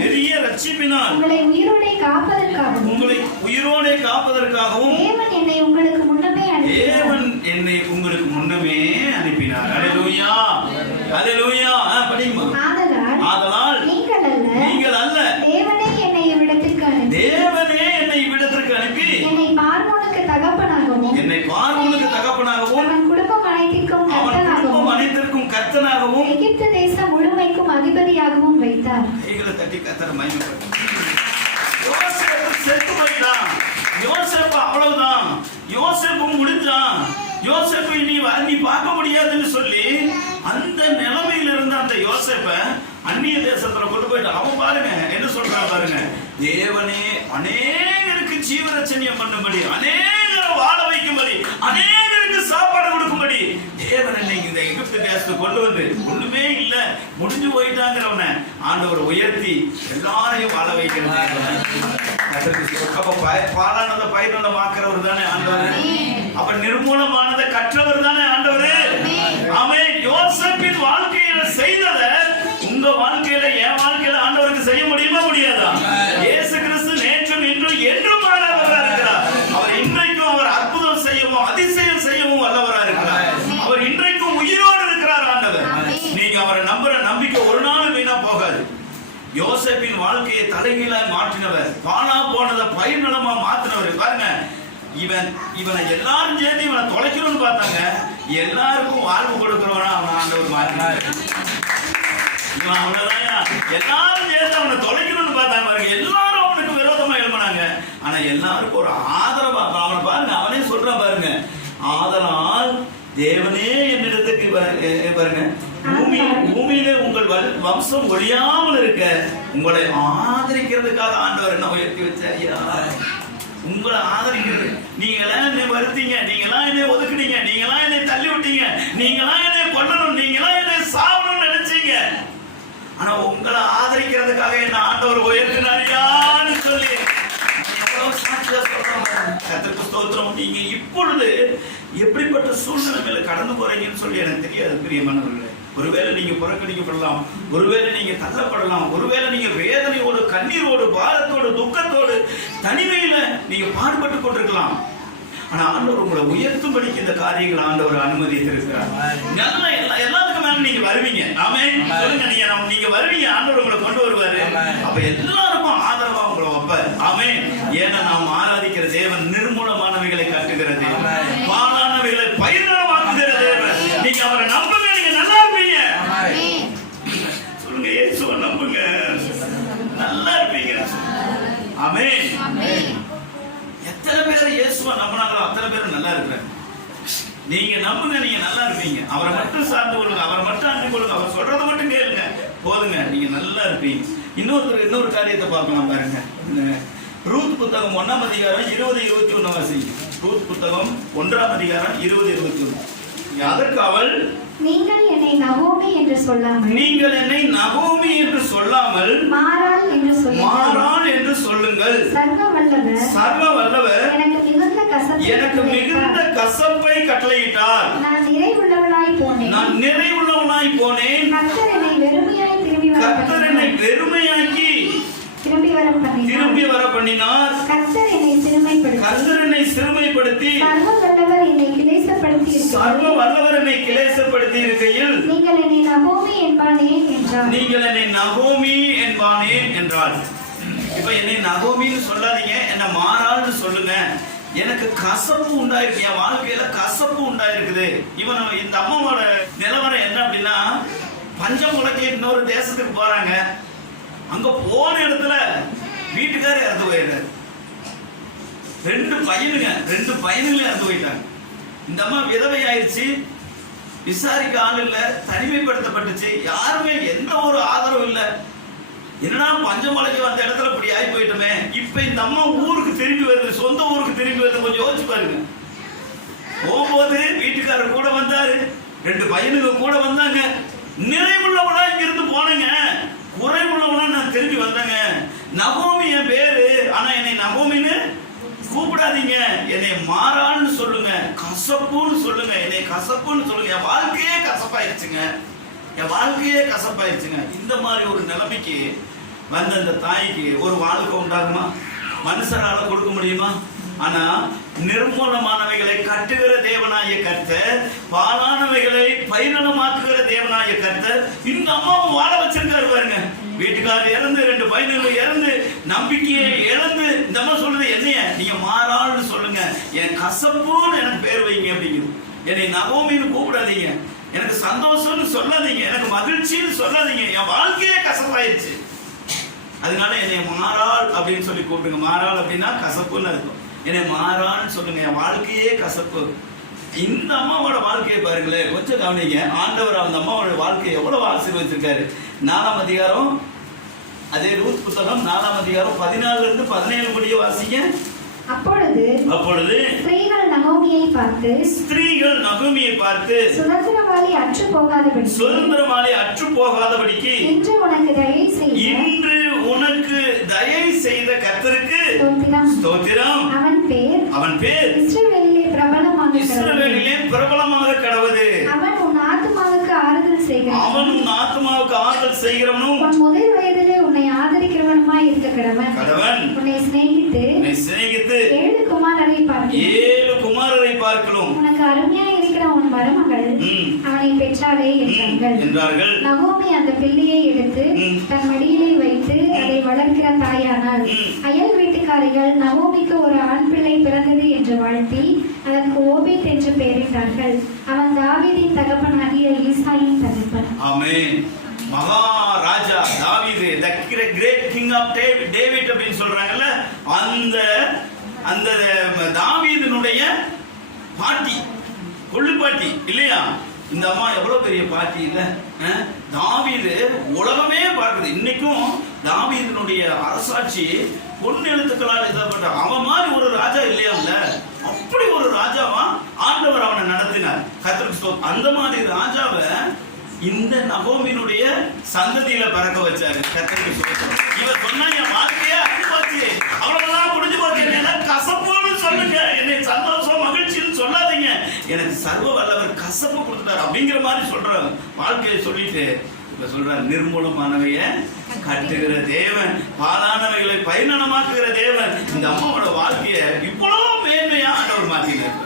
பெரிய ரட்சிப்பினால் உங்களை உயிரோடே காப்பதற்காகவும் தேவன் என்னை உங்களுக்கு முன்னமே அனுப்பினார். அல்லேலூயா, அல்லேலூயா. படிங்க. ஆதலால் நீங்கள் அல்ல, தேவனே என்னை இவ்விடத்திற்கு அனுப்பி என்னை பார்வோனுக்கு தகப்பனாகவும் அவன் குடும்பம் அனைத்திற்கும் கர்த்தனாகவும் எகிப்து தேசம் முழுமைக்கும் அதிபதியாகவும் வைத்தார். கைகளை தட்டி கர்த்தரை மகிமைப்படுத்துங்க. யோசேப்பு செத்து போயிட்டான். யோசேப்பு அவ்வளவுதான், யோசேப்பு முடிஞ்சான். யோசேப்பு நீ பார்க்க முடியாதுன்னு சொல்லி அந்த நிலைமையில இருந்த அந்த யோசேப்ப அந்நிய தேசத்துல கொண்டு போயிட்டு அவன் பாருங்க என்ன சொல்றான் பாருங்க, தேவனே அநேகருக்கு ஜீவரட்சணியம் பண்ணும்படி, அநேகரை வாழ வைக்கும்படி, அநேகருக்கு சாப்பாடு கொடுக்கும்படி தேவன் இன்னைக்கு இந்த எகிப்து தேசத்தை கொண்டு வந்து ஒண்ணுமே இல்ல முடிஞ்சு போயிட்டாங்கிறவன ஆண்டவர் உயர்த்தி எல்லாரையும் வாழ வைக்கிறார். பாலானதை பயிரிடமாக்குறவர் தானே ஆண்டவர், அப்ப நிர்மூலமானதை கற்றவர் தானே ஆண்டவர். ஆமென். யோசேப்பின் வாழ்க்கையில செய்ததை உங்க வாழ்க்கையில, என் வாழ்க்கையில ஆண்டவருக்கு செய்ய முடியுமா முடியாதா? இயேசு கிறிஸ்து நேற்றும் இன்றும் என்றும் மாறாதவராக இருக்கிறார். அவர் இன்றைக்கும் அவர் அற்புதம் செய்யவும் அதிசயம் செய்யவும் வல்லவராக இருக்கிறார். அவர் இன்றைக்கும் உயிரோடு இருக்கிறார் ஆண்டவர். நீங்க அவரை நம்புற நம்பிக்கை ஒரு நாள் வீணா போகாது. யோசேப்பின் வாழ்க்கையை தலைகீழாய் மாற்றினவர், பாழா போனதை பயிர் நிலமா மாற்றினவர். பாருங்க, இவனை எல்லாரும் சேர்ந்து இவனை தொலைக்கணும்னு பார்த்தாங்க, எல்லாருக்கும் வாழ்வு கொடுக்கிறவனா அவன் ஆண்டவர் மாற்றினார். எல்லாரும் சேர்ந்து அவனை தொலைக்கணும்னு பார்த்தாங்க, எல்லாரும் அவனுக்கு விரோதமா எழுப்பினாங்க. ஆனா எல்லாருக்கும் ஒரு ஆதரவா அவனை பாருங்க, அவனே சொல்றான் பாருங்க, ஆதலால் தேவனே என்னிடத்துக்கு பாருங்க, பூமியிலே உங்கள் வம்சம் ஒழியாமல் இருக்க உங்களை ஆதரிக்கிறதுக்காக ஆண்டவர் என்ன உயர்த்தி வச்சாரியா? உங்களை ஆதரிக்கிறது. நீங்களா என்னை வருத்தீங்க, நீங்களா என்னை ஒதுக்குனீங்க, நீங்களா என்னை தள்ளி விட்டீங்க, நீங்களா என்னை கொல்லணும், நீங்களா என்னை சாவணும்னு நினைச்சீங்க, ஆனா உங்களை ஆதரிக்கிறதுக்காக என்ன ஆண்டவர் உயர்த்தினாரியான்னு சொல்லி சாட்சியா சொல்றோம். கர்த்தருக்கு ஸ்தோத்திரம். நீங்க இப்பொழுது எப்படிப்பட்ட சூழ்நிலைகளை கடந்து போறீங்கன்னு சொல்லி எனக்கு தெரியாது பிரியமானவர்களே. ஒருவேளை நீங்க புறக்கணிக்கப்படலாம், ஒருவேளை நீங்க தள்ளப்படலாம், ஒருவேளை நீங்க வேதனையோடு, கண்ணீரோடு, பாரத்தோடு, துக்கத்தோடு, தனிமையில நீங்க பாடுபட்டு கொண்டிருக்கலாம். ஆனா ஆண்டவர் உங்களை உயர்த்தும்படிக்கு இந்த காரியங்களை ஆண்டவர் அனுமதித்திருக்கிறார். எல்லாத்துக்கும் மேல நீங்க வருவீங்க. ஆமென். சொல்லுங்க, நீங்க வருவீங்க, ஆண்டவர் உங்களை கொண்டு வருவாரு. அப்ப எல்லாருக்கும் ஆதரவா உங்களை வைப்பார். ஆமென். ஏன்னா நாம் ஆராதிக்கிற தேவன் நிர்மூலமானவைகளை கட்டுகிற தேவன், பாழானவைகளை பயிர்களாக்குகிற தேவன். நீங்க அவரை நம்புங்க, நீங்க நல்லா இருப்பீங்க. சொல்லுங்க, இயேசுவை நம்புங்க, நல்லா இருப்பீங்க. ஆமென். எத்தனை பேர் இயேசுவை நம்பினாங்களோ அத்தனை பேர் நல்லா இருக்கிறாங்க. நீங்க நம்புங்க, நீங்க நல்லா இருப்பீங்க. அவரை மட்டும் சார்ந்து கொள்ளுங்க, அவரை மட்டும் அன்பு கொள்ளுங்க, அவர் சொல்றதை மட்டும் கேளுங்க, போதுங்க, நீங்க நல்லா இருப்பீங்க. இன்னொரு காரியத்தை பார்க்கலாம் பாருங்க. ரூத் புத்தகம் 1ஆம் அதிகாரம் 20-21 வாசிங்க. ரூத் புத்தகம் 1ஆம் அதிகாரம் 20-21. அதற்கு அவள், நீங்கள் என்னை நகோமி என்று சொல்லாமல் மாறாள் என்று சொல்லுங்கள். சர்வ வல்லவர் எனக்கு மிகுந்த கசப்பை கட்டளையிட்டார். நான் நிறைவுள்ளவனாய் போனேன். கர்த்தர் என்னை வெறுமையாக்கி திரும்பி வர பண்ணினார். கர்த்தர் என்னை சிறுமைப்படுத்தி சர்வ வல்லவர் என்னை கிளேசப்படுத்தி இருக்கையில் நீங்கள் என்னை நகோமி என்பானேன் என்றார். இப்ப என்னை நகோமின்னு சொல்லாதீங்க, என்ன மாறாள்னு சொல்லுங்க. எனக்கு கசப்பு உண்டாயிருக்கு, என் வாழ்க்கையில கசப்பு உண்டாயிருக்குது. இந்த அம்மாவோட நிலவரம் என்ன அப்படின்னா, பஞ்சம் முளைக்க இன்னொரு தேசத்துக்கு போறாங்க. அங்க போன இடத்துல வீட்டுக்காரர் இறந்து போயிடுறாரு. 2 பையனுங்க இறந்து போயிட்டாங்க. இந்த அம்மா விதவை ஆயிடுச்சு, விசாரிக்க ஆள் இல்ல, தனிமைப்படுத்தப்பட்டுச்சு, யாருமே எந்த ஒரு ஆதரவும் இல்ல. என்னடா பஞ்சமலைக்கு வந்த இடத்துல இப்படி ஆகி போயிட்டோமே. இப்ப இந்த அம்மா ஊருக்கு திரும்பி வருது, சொந்த ஊருக்கு திரும்பி வருது. கொஞ்சம் யோசிச்சு பாருங்க. போகும்போது வீட்டுக்காரர் கூட வந்தாரு, 2 பையனுங்க கூட வந்தாங்க. நிறைவுள்ளவனா இங்கிருந்து போனேங்க, குறைவுள்ளவனா நான் திரும்பி வந்தேங்க. நகோமி என் பேரு, ஆனா என்னை நகோமின்னு கூப்பிடாதீங்க, என்னை மாறான்னு சொல்லுங்க, கசப்புன்னு சொல்லுங்க, என்னை கசப்புன்னு சொல்லுங்க. என் வாழ்க்கையே கசப்பாயிருச்சுங்க. இந்த மாதிரி ஒரு நிலைமைக்கு வந்த இந்த தாய்க்கு ஒரு வாழ்க்கை உண்டாகுமா? மனுஷரால கொடுக்க முடியுமா? ஆனா நிர்மூலமானவைகளை கட்டுகிற தேவனாய கர்த்தர், பாழானவைகளை பயிரிடமாக்குகிற தேவனாய கர்த்தர் இந்த அம்மாவும் வாழ வச்சிருக்காரு பாருங்க. வீட்டுக்காரர் இறந்து, 2 பையன்கள் இறந்து, நம்பிக்கையை இழந்து, இந்த அம்மா சொல்றது என்னைய நீங்க மாறாள்னு சொல்லுங்க, என் கசப்புன்னு எனக்கு பேர் வைங்க அப்படிங்குது. என்னை நகோமின்னு கூப்பிடாதீங்க, எனக்கு சந்தோஷம்னு சொல்லாதீங்க, எனக்கு மகிழ்ச்சின்னு சொல்லாதீங்க, என் வாழ்க்கையே கசப்பாயிருச்சு. அதனால என்னை மாறாள் அப்படின்னு சொல்லி கூப்பிடுங்க. மாறாள் அப்படின்னா கசப்புன்னு இருக்கும். என்னை மாறான்னு சொல்லுங்க, என் வாழ்க்கையே கசப்பு. இந்த அம்மாவோட வாழ்க்கையை பாருங்களேன், கொஞ்சம் கவனிங்க. ஆண்டவர் அந்த அம்மாவோட வாழ்க்கையை எவ்வளவு ஆசீர்வதிச்சிருக்காரு. 4ஆம் அதிகாரம், அதே ரூத் புத்தகம் 4ஆம் அதிகாரம் 14-17 முடிய வாசிங்க. அப்பொழுது ஸ்திரீகள் நகோமியை பார்த்து சுதந்திரவாளி அற்று போகாதபடிக்கு இன்று உனக்கு தயை செய்த கர்த்தருக்கு ஸ்தோத்திரம். அவன் பேர் இஸ்ரவேலிலே பிரபலமாக கடவுது. அவன் உன் ஆத்துமாவுக்கு ஆறுதல் செய்கிறவனும் உன் முதல் வயதிலே உன்னை ஆதரிக்கிறவனுமாய் இருக்க கடவன். உன்னை சிநேகித்து 7 குமாரரை பார்க்கிறோம். உனக்கு அருமையா இருக்கிற உன் மருமகள் அவனை பெற்றாளே என்றார்கள். நகோமி அந்த பிள்ளையை எடுத்து தன் மடியிலே வைத்து அதை வளர்க்கிற தாயானாள். அயல் வீட்டுக்காரிகள் நகோமிக்கு ஒரு ஆண் பிள்ளை பிறந்தது என்று வாழ்த்தி அதற்கு ஓபேத் என்று பெயரிட்டார்கள். அவன் தாவீதின் தகப்பனாகிய ஈசாயின் தகப்பன். ஆமென். மகாராஜா தாவீது, the great king of David அப்படின்னு சொல்றாங்கல்ல, அந்த தாவீதினுடைய பாட்டி, கொள்ளு பாட்டி இல்லையா? இந்த அம்மா எவ்வளவு பெரிய பாட்டி இல்ல? தாவீது உலகமே பார்க்குது. இன்னைக்கும் தாவீதினுடைய அரசாட்சி பொன் எழுத்துக்களால் எழுதப்பட்ட அவன் மாதிரி ஒரு ராஜா இல்லையாம்ல, அப்படி ஒரு ராஜாவா ஆண்டவர் அவனை நடத்தினார். கர்த்தருக்கு அந்த மாதிரி ராஜாவை இந்த நகோமியினுடைய சந்ததியில பிறக்க வச்சாரு. கர்த்தருக்கு ஸ்தோத்திரம். இவர் சொன்னா என் வாழ்க்கையே அழிஞ்சு போச்சு, அவ்வளவுதான் முடிஞ்சு போச்சு, என்ன கசப்புன்னு சொல்லுங்க, என்னை சந்தோஷம் மகிழ்ச்சின்னு சொல்லாதீங்க, எனக்கு சர்வ வல்லவர் கசப்பு கொடுத்துட்டார். அப்படிங்கிற மாதிரி சொல்ற வாழ்க்கையை சொல்லிட்டு இப்ப சொல்ற நிர்மூலமானவைய கட்டுகிற தேவன், பாலானவைகளை பரிணாமமாக்குகிற தேவன். இந்த அம்மாவோட வாழ்க்கைய இவ்வளவு மேன்மையா ஆண்டவர் மாத்தினார்.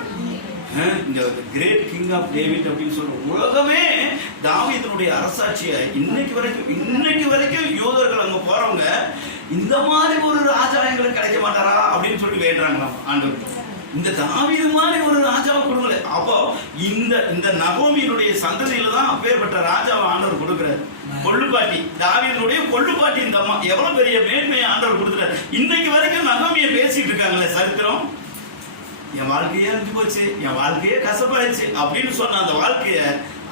இந்த கிரேட் கிங் ஆஃப் டேவிட் அப்படின்னு சொல்ற உலகமே தாவீதினுடைய அரசாட்சியை இன்னைக்கு வரைக்கும் யூதர்கள் அங்க போறவங்க இந்த மாதிரி ஒரு ராஜா எங்களுக்கு கிடைக்க மாட்டாரா அப்படின்னு சொல்லி வேண்டுறாங்களாம் ஆண்டவர். இந்த தாவீது மாதிரி ஒரு ராஜாவை கொடுக்கல. அப்போ இந்த நகோமியினுடைய சந்ததியில தான் அப்பேற்பட்ட ராஜாவை ஆண்டவர் கொடுக்கிறார். கொள்ளுப்பாட்டி, தாவீதினுடைய கொள்ளுப்பாட்டி இந்த அம்மா எவ்வளவு பெரிய மேன்மையை ஆண்டவர் கொடுத்துட்டார். இன்னைக்கு வரைக்கும் நகோமியை பேசிட்டு இருக்காங்களே சரித்திரம். என் வாழ்க்கையே அழிஞ்சு போச்சு, என் வாழ்க்கையே கசப்பாயிடுச்சு அப்படின்னு சொன்ன அந்த வாழ்க்கைய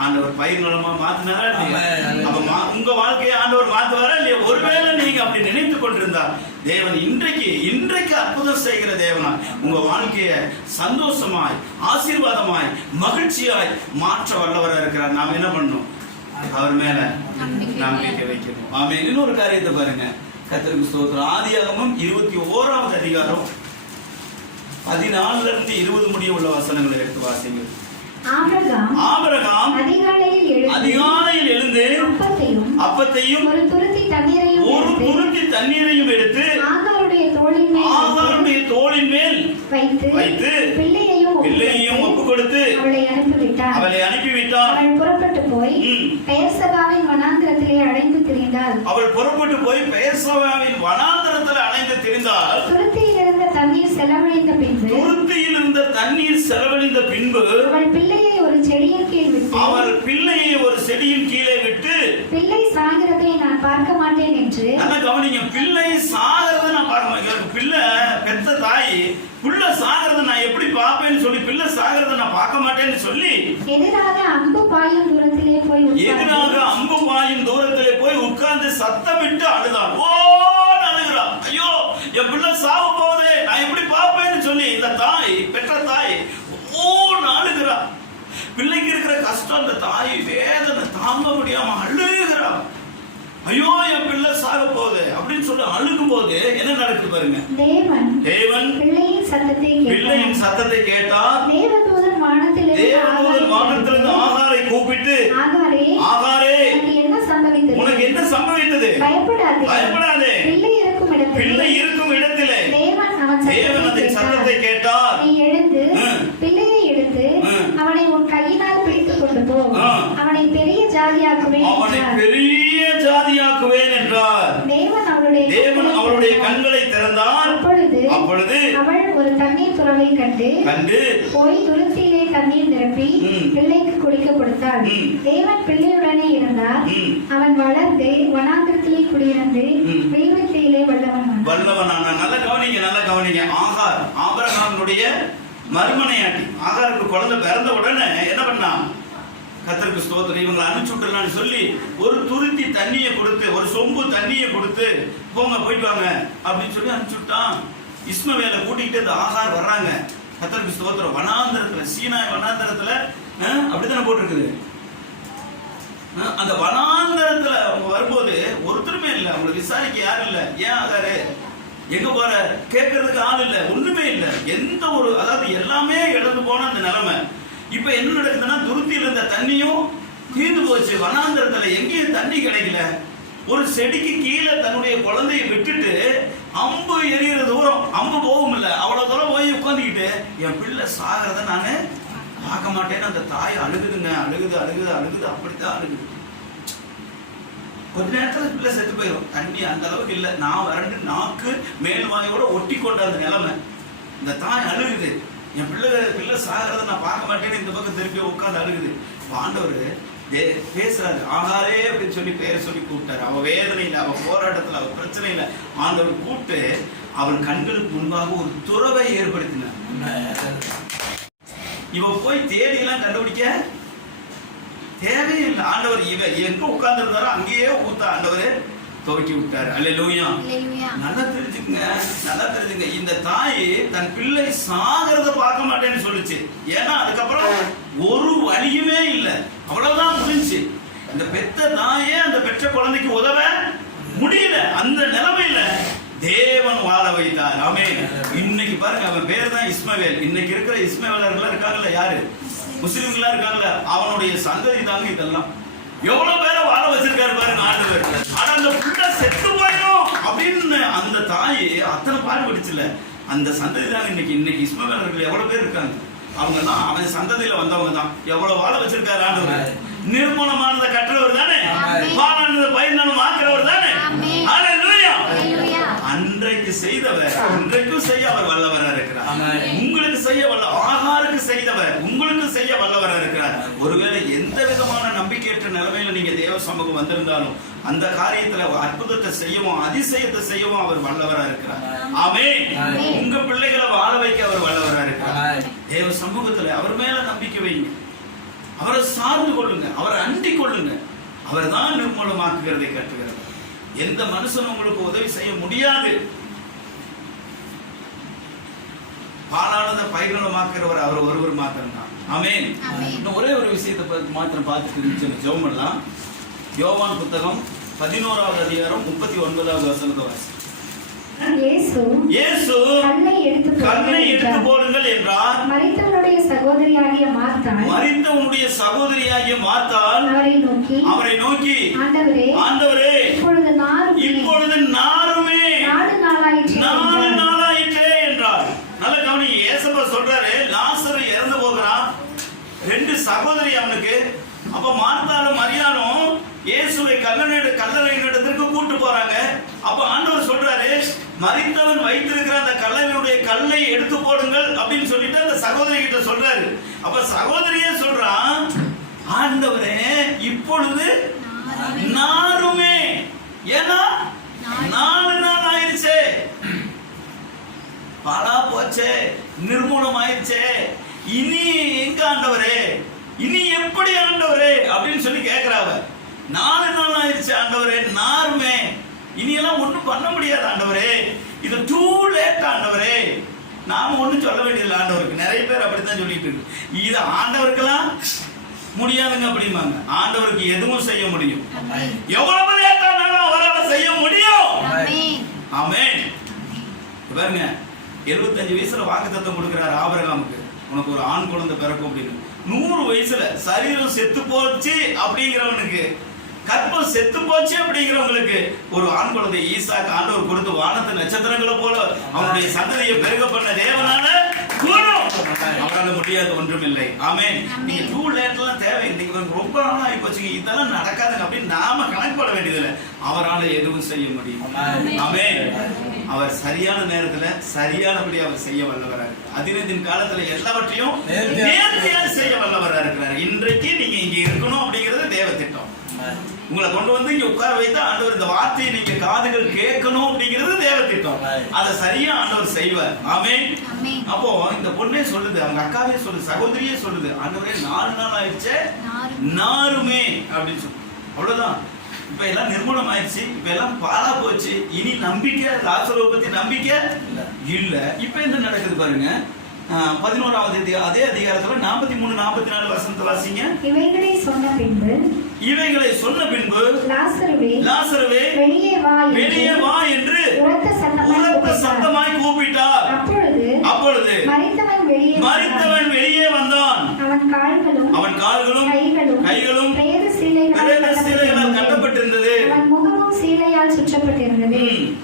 ஆண்டவர் பயிர் நலமா மாத்தினாரா இல்லையா? அப்ப உங்க வாழ்க்கையை ஆண்டவர் மாத்துவாரா இல்லையா? ஒருவேளை நீங்க அப்படி நினைத்து கொண்டிருந்தா தேவன் இன்றைக்கு அற்புதம் செய்கிற தேவனா உங்க வாழ்க்கைய சந்தோஷமாய், ஆசீர்வாதமாய், மகிழ்ச்சியாய் மாற்ற வல்லவராக இருக்கிறார். நாம் என்ன பண்ணணும்? அவர் மேல நம்பிக்கை வைக்கணும். ஆமென். இன்னொரு காரியத்தை பாருங்க, கர்த்தருக்கு ஸ்தோத்திரம். ஆதியாகமம் 21வது அதிகாரம் 14 இருந்து 20 முடிய உள்ள வசனங்களை எடுத்து வாசிங்க. ஆபிரகாம் அதிகாலையில் எழுந்து அப்பத்தையும் ஒரு துருத்தி தண்ணீரையும் எடுத்து ஆகாருடைய தோளின் மேல் வைத்து பிள்ளையையும் ஒப்புக் கொடுத்து அவளை அனுப்பிவிட்டார். அவள் புறப்பட்டு போய் பெயர்சபாவின் வனாந்திரத்திலே அலைந்து திரிந்தாள். துருத்தியில் இருந்த தண்ணீர் செலவழிந்த பின்பு அவள் பிள்ளையை ஒரு செடியின் கீழே விட்டு பிள்ளை சாகிறதை நான் பார்க்க மாட்டேன் என்று. நல்லா கவனிங்க, பிள்ளை சாகிறதை நான் பார்க்க மாட்டேன். பிள்ளை பெத்த தாய் பிள்ளை சாகிறத நான் எப்படி பார்ப்பேன்னு சொல்லி பிள்ளை சாகிறத நான் பார்க்க மாட்டேன்னு சொல்லி எதிராக அம்பு பாயும் தூரத்திலே போய் உட்கார்ந்து சத்தமிட்டு அழுதான். அழுகிறான். ஐயோ, என் பிள்ளை சாவ போதே, நான் எப்படி பார்ப்பேன்னு சொல்லி இந்த தாய், பெற்ற தாய் அழுகிறான். பிள்ளைக்கு இருக்கிற கஷ்டம் அந்த தாய் வேதனை தாங்க முடியாம அழுகிறான். ஐயோ, என் பிள்ளை சாக போகுது அப்படின்னு சொல்லி அழுகும் போது என்ன நடக்குது பாருங்க. தேவன் பிள்ளையின் சத்தத்தை கேட்டார். தேவதூதன் வானத்திலிருந்து ஆகாரை கூப்பிட்டு, ஆகாரே, உனக்கு என்ன சம்பவித்தது? பயப்படாதே, பிள்ளை இருக்கும் இடத்திலே. தேவன் அதன் சத்தத்தை கேட்டார். நீ எழுந்து பிள்ளையை எடுத்து அவனை உன் கையினால் பிடித்துக் கொண்டு போ, அவனை பெரிய ஜாதியாக்குவேன் என்றார். தேவன் அவளுடைய கண்களை திறந்தார். அப்பொழுது அவள் ஒரு தண்ணீர் துறவை கண்டு போய் துருத்தியிலே தண்ணீர் நிரப்பி பிள்ளைக்கு குடிக்க கொடுத்தாள். தேவன் பிள்ளையுடனே இருந்தார். அவன் வளர்ந்து வனாந்திரத்திலே குடியிருந்து விளைவித்தையிலே வல்லவனான. நல்ல கவனிங்க. ஆகார் ஆபிரகாமுடைய மறுமனையாட்டி. ஆகாருக்கு குழந்தை பிறந்த உடனே என்ன பண்ணா? கர்த்தருக்கு ஸ்தோத்திரம், இவங்களை அனுப்பிச்சுடலான்னு சொல்லி ஒரு துருத்தி தண்ணியை கொடுத்து, ஒரு சொம்பு தண்ணியை கொடுத்து, போங்க போயிட்டு வாங்க அப்படின்னு சொல்லி அனுப்பிச்சுட்டான். இஸ்மவேலை கூட்டிகிட்டு இந்த ஆகார் வர்றாங்க. கர்த்தருக்கு ஸ்தோத்திரம். வனாந்திரத்துல, சீனாய் வனாந்திரத்துல அப்படித்தானே போட்டிருக்குது. அந்த வனாந்திரத்துல அவங்க வரும்போது ஒருத்தருமே இல்லை, அவங்களை விசாரிக்க யாரும் இல்லை. ஏன் ஆகாரு எங்க போற கேட்கறதுக்கு ஆள் இல்லை, ஒண்ணுமே இல்லை. எந்த ஒரு, அதாவது எல்லாமே இழந்து போன அந்த நிலைமை. இப்ப என்ன நடக்குதுன்னா, துருத்தியில் இருந்த தண்ணியும் தீர்ந்து போச்சு. வனாந்திரத்துல எங்கேயும் தண்ணி கிடைக்கல. ஒரு செடிக்கு கீழே தன்னுடைய குழந்தையை விட்டுட்டு அம்பு எரியிற தூரம், அம்பு போகும் இல்லை, அவ்வளவு தூரம் போய் உட்காந்துக்கிட்டு என் பிள்ளை சாகிறத நானு பார்க்க மாட்டேன்னு அந்த தாய் அழுகுதுங்க. அழுகுது அப்படித்தான் அழுகுது. கொஞ்ச நேரத்துல பிள்ளை செத்து போயிடும். தண்ணி அந்த அளவுக்கு இல்லை. நான் வறண்டு நாக்கு மேல் வாயோட ஒட்டி கொண்ட அந்த நிலைமை. இந்த தாய் அழுகுது. என் பிள்ளை சாகிறத நான் பார்க்க மாட்டேன்னு இந்த பக்கம் திருப்பி உட்காந்து அழுகுது. ஆண்டவர் பேசுறாரு. ஆகாரே அப்படின்னு சொல்லி பேரை சொல்லி கூப்பிட்டாரு. அவ வேதனையில, அவ போராட்டத்துல, அவ பிரச்சனையில ஆண்டவர் கூப்பிட்டு அவன் கண்களுக்கு முன்பாக ஒரு துறவை ஏற்படுத்தினார். இவ போய் தேடியெல்லாம் கண்டுபிடிக்க தேவையில்லை. ஆண்டவர் இவ எங்க உட்கார்ந்து இருந்தாரோ அங்கேயே ஊத்த ஆண்டவர் துவக்கி விட்டாரு. அல்லேலூயா. நல்லா தெரிஞ்சுங்க. இந்த தாய் தன் பிள்ளை சாகிறத பார்க்க மாட்டேன்னு சொல்லுச்சு. ஏன்னா அதுக்கப்புறம் ஒரு வழியுமே இல்லை, அவ்வளவுதான் முடிஞ்சு. இந்த பெத்த தாயே அந்த பெற்ற குழந்தைக்கு உதவ முடியல. அந்த நிலைமையில தேவன் வாழ வைத்தார். ஆமென். இன்னைக்கு பாருங்க, அவன் பேர் தான் இஸ்மவேல். இன்னைக்கு இருக்கிற இஸ்மவேலர்கள் இருக்காங்கல்ல, யாரு? முஸ்லிம்களா இருக்காங்கல்ல, அவனுடைய சந்ததி தாங்க இதெல்லாம். எவ்வளவு பேரை வாழ வச்சிருக்காரு பாருங்க ஆண்டவர். ஆனா அந்த புள்ள செத்து போயிடும் அப்படின்னு அந்த தாய் அத்தனை பாடுபட்டுச்சுல, அந்த சந்ததி தாங்க இன்னைக்கு இஸ்மவேலர்கள் எவ்வளவு பேர் இருக்காங்க. அவங்க தான் அவன் சந்ததியில வந்தவங்க தான். எவ்வளவு வாழ வச்சிருக்காரு ஆண்டவர். நிர்மூலமானதை கட்டுறவர் தானே, பாலானதை பயிர்னாலும் ஆக்குறவர் தானே. அன்றைக்கு செய்தவர் இன்றைக்கும் செய்ய அவர் வல்லவரா இருக்கிறார். உங்களுக்கு செய்ய ஆகாருக்கு செய்தவர் உங்களுக்கு செய்ய வல்லவரா இருக்கிறார். ஒருவேளை எந்த விதமான நம்பிக்கையற்ற நிலைமையில நீங்க தேவ சமூகம் வந்திருந்தாலும் அந்த காரியத்துல அற்புதத்தை செய்யவும் அதிசயத்தை செய்யவும் அவர் வல்லவரா இருக்கிறார். ஆமென். உங்க பிள்ளைகளை வாழ வைக்க அவர் வல்லவரா இருக்கிறார். தேவ சமூகத்துல அவர் மேல நம்பிக்கை வைங்க, அவரை சார்ந்து கொள்ளுங்க, அவரை அண்டிக் கொள்ளுங்க. அவர் தான் நிர்மூலமாக்குகிறதை கற்றுகிறார். எந்த மனுஷனும் உங்களுக்கு உதவி செய்ய முடியாது. பாலானத பயிர்களமாக்குறவர் அவர் ஒருவர் மாத்திரம் தான். ஆமென். இன்னும் ஒரே ஒரு விஷயத்தை மாத்திரம் பார்த்துட்டு ஜெபம் பண்ணலாம். யோவான் புத்தகம் 11வது அதிகாரம் 39வது வசனத்தை வாசி. இயேசு கல்லை எடுத்து போடுங்கள் என்றார். மரித்தவனுடைய சகோதரியாகிய மார்த்தாள் அவரை நோக்கி ஆண்டவரே இப்பொழுது நாருமே 4 நாளாயிற்றே என்றார். நல்ல கவனி, இயேசுவா சொல்றாரு, லாசரு இறந்து போகிறான், 2 சகோதரி அவனுக்கு. அப்ப மார்த்தாளும் மரியாளும் இயேசுவை கல்லறையிடத்திற்கு கூட்டு போறாங்க. அப்ப ஆண்டவர் சொல்றாரு, மரித்தவன் வைத்திருக்கிற அந்த கல்லை எடுத்து போடுங்கள் அப்படின்னு சொல்லிட்டு அந்த சகோதரி கிட்ட சொல்றாரு. அப்ப சகோதரியே சொல்றான், ஆண்டவரே இப்பொழுது நாருமே, ஏன்னா 4 நாள் ஆயிடுச்சே, பாழா போச்சே, நிர்மூலம் ஆயிடுச்சே, இனி எங்க ஆண்டவரே, இனி எப்படி ஆண்டவரே அப்படின்னு சொல்லி கேட்கிறாவ. 4 நாள் ஆயிடுச்சு ஆண்டவரே, நாருமே, இனி எல்லாம் ஒண்ணும் பண்ண முடியாது ஆண்டவரே, இது டூ லேட் ஆண்டவரே. நாம ஒண்ணும் சொல்ல வேண்டியதில்லை ஆண்டவருக்கு. நிறைய பேர் அப்படித்தான் சொல்லிட்டு இருக்கு. இது ஆண்டவருக்கெல்லாம் முடியாதுங்க அப்படிம்பாங்க. ஆண்டவருக்கு எதுவும் செய்ய முடியும். எவ்வளவு லேட் ஆனாலும் அவரால் செய்ய முடியும். ஆமென். பாருங்க, 75 வயசுல வாக்குத்தத்தம் கொடுக்கிறார் ஆபிரகாமுக்கு, உனக்கு ஒரு ஆண் குழந்தை பிறக்கும் அப்படின்னு. 100 வயசுல சரீரம் செத்து போச்சு அப்படிங்கிறவனுக்கு, கற்பம் செத்து போச்சு அப்படிங்கிறவங்களுக்கு ஒரு ஆண் குழந்தை ஈசாக்கு ஆண்டவர் கொடுத்து வானத்து நட்சத்திரங்களை போல அவனுடைய சந்ததியை பெருக பண்ண தேவனால அவரால் முடியாது ஒன்றுமில்லை. ஆமென். நீங்க டூ லேட்லாம் தேவை, இன்னைக்கு ரொம்ப நாள் ஆகி போச்சுங்க, இதெல்லாம் நடக்காதுங்க அப்படின்னு நாம கணக்குப்பட வேண்டியதில்லை. அவரால் எதுவும் செய்ய முடியும். ஆமென். அவர் சரியான நேரத்துல சரியானபடி அவர் செய்ய வல்லவராக, அதினத்தின் காலத்துல எல்லாவற்றையும் நேர்த்தியாக செய்ய வல்லவராக இருக்கிறார். இன்றைக்கு நீங்க இங்க இருக்கணும் அப்படிங்கிறது தேவ திட்டம். உங்களை கொண்டு வந்து இங்க உட்கார வைத்து ஆண்டவர் இந்த வார்த்தையை நீங்க காதுகள் கேட்கணும் அப்படிங்கிறது தேவ திட்டம். அதை சரியா ஆண்டவர் செய்வார். ஆமென். அப்போ இந்த பொண்ணே சொல்லுது, அவங்க அக்காவே சொல்லுது, சகோதரியே சொல்லுது, ஆண்டவரே 4 நாள் ஆயிடுச்சே, நாருமே அப்படின்னு சொல்லு. அவ்வளவுதான். இப்ப எல்லாம் நிர்மூலம் ஆயிடுச்சு, இப்ப எல்லாம் பாலா போச்சு, இனி நம்பிக்கை, லாசருவை பத்தி நம்பிக்கை இல்ல. இப்ப என்ன நடக்குது பாருங்க. 11வது அதே அதிகாரத்துல 43, 44 வசனத்தை வாசிங்க. இவைகளை சொன்ன பின்பு லாசருவே வெளியே வா என்று உரத்த சத்தமாய் கூப்பிட்டார். அப்பொழுது மரித்தவன் வெளியே வந்தான். அவன் கால்களும் கைகளும் பிரேத சீலைகளால் கட்டப்பட்டிருந்தது, சீலையால் சுற்றப்பட்டிருந்தது.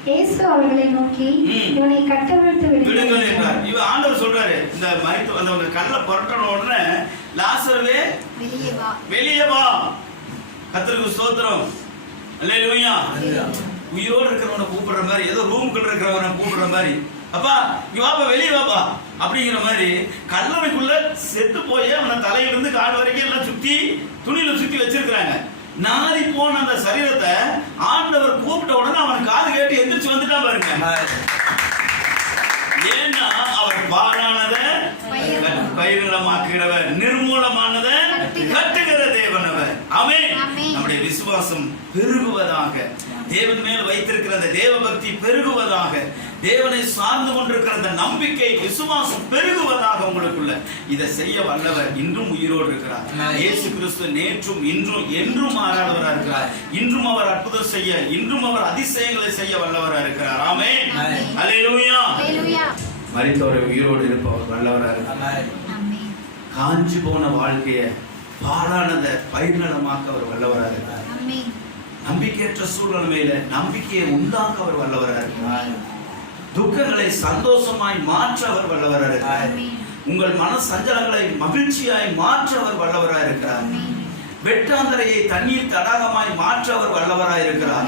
இயேசு அவர்களை நோக்கி இவனை கட்டவிழ்த்து விடுங்கள் என்றார். இவன் ஆண்டவர் சொல்றாரு, இந்த மரித்து அந்த கல்லை புரட்டன உடனே லாசருவே வெளியே வா. கர்த்தருக்கு ஸ்தோத்திரம். அல்லேலூயா. உயிரோடு இருக்கிறவனை கூப்பிடுற மாதிரி, ஏதோ ரூமுக்குள்ள இருக்கிறவனை கூப்பிடுற மாதிரி, அப்பா இங்க வாப்பா, வெளியே வாப்பா அப்படிங்கிற மாதிரி. கல்லறைக்குள்ள செத்து போய் அவனை தலையிலிருந்து கால் வரைக்கும் எல்லாம் சுத்தி துணியில சுத்தி வச்சிருக்கிறாங்க. நாரி போன அந்த சரீரத்தை ஆண்டவர் கூப்பிட்ட உடனே அவன் காது கேட்டு எந்திரிச்சு வந்துட்டான் பாருங்க. ஏன்னா அவர் பாழானத பயிர்களமாக்குகிறவர், நிர்மூலமானத கட்டுகிற தேவன் அவர். ஆமென். நம்முடைய விசுவாசம் பெருகுவதாக, தேவன் மேல் வைத்திருக்கிற அந்த தேவ பக்தி பெருகுவதாக, தேவனை சார்ந்து கொண்டிருக்கிற அந்த நம்பிக்கை விசுவாசம் பெருகுவதாக உங்களுக்குள்ள இதை செய்ய வல்லவர் இன்றும் உயிரோடு இருக்கிறார். இயேசு கிறிஸ்து நேற்றும் இன்றும் என்றும் மாறாதவராக இருக்கிறார். இன்றும் அவர் அற்புதம் செய்ய, இன்றும் அவர் அதிசயங்களை செய்ய வல்லவராக இருக்கிறார். ஆமென். அல்லேலூயா. மரித்தவரை உயிரோடு இருப்பவர் வல்லவராக இருக்கிறார். காஞ்சி போன வாழ்க்கையை பாழானதை பயிர்நலமாக்க அவர் வல்லவராக இருக்கிறார். நம்பிக்கையற்ற சூழ்நிலையில நம்பிக்கையை உண்டாக்க அவர் வல்லவராக இருக்கிறார். துக்கங்களை சந்தோஷமாய் மாற்ற அவர் வல்லவராக இருக்கிறார். உங்கள் மன சஞ்சலங்களை மகிழ்ச்சியாய் மாற்ற அவர் வல்லவராக இருக்கிறார். வெட்டாந்தரையை தண்ணீர் தடாகமாய் மாற்ற அவர் வல்லவராய் இருக்கிறார்.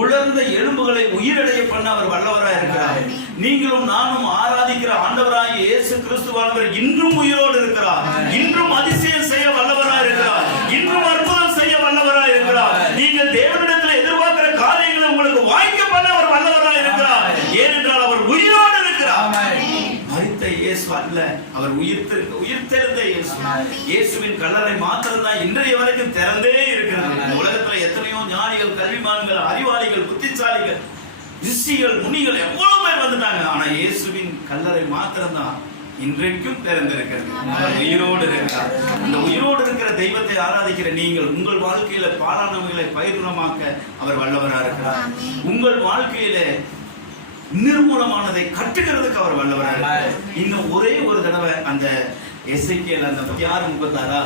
உலர்ந்த எலும்புகளை உயிரடைய பண்ண அவர் வல்லவராய் இருக்கிறார். நீங்களும் நானும் ஆராதிக்கிற ஆண்டவராய் இயேசு கிறிஸ்துவானவர் இன்றும் உயிரோடு இருக்கிறார். இன்றும் அதிசயம் செய்ய வல்லவராய் இருக்கிறார். இன்றும் அற்புதம் செய்ய வல்லவராய் இருக்கிறார். நீங்கள் தேவனிடத்தில் எதிர்பார்க்கிற காரியங்களை உங்களுக்கு வாய்க்க பண்ண அவர் வல்லவராய் இருக்கிறார். ஏனென்றால் அவர் உயிரோடு இருக்கிறார். மரித்த இயேசு அல்ல, அவர் உயிர்த்தெழுந்த இயேசு. இயேசுவின் கல்லறை மாத்திரம் தான் இன்றைய வரைக்கும் திறந்தே இருக்கிறது. இந்த உலகத்துல எத்தனையோ ஞானிகள், கல்விமான்கள், அறிவாளிகள், புத்திசாலிகள், ரிஷிகள், முனிகள் எவ்வளவு பேர் வந்துட்டாங்க. ஆனா இயேசுவின் கல்லறை மாத்திரம் தான் இன்றைக்கும் திறந்திருக்கிறது. அவர் உயிரோடு இருக்கிறார். இந்த உயிரோடு இருக்கிற தெய்வத்தை ஆராதிக்கிற நீங்கள் உங்கள் வாழ்க்கையில பாலானவைகளை பயிர்ணமாக்க அவர் வல்லவராக இருக்கிறார். உங்கள் வாழ்க்கையில நிர்மூலமானதை கட்டுகிறதுக்கு அவர் வல்லவராக. இன்னும் ஒரே ஒரு தடவை அந்த எசேக்கியேல் அந்த 36:36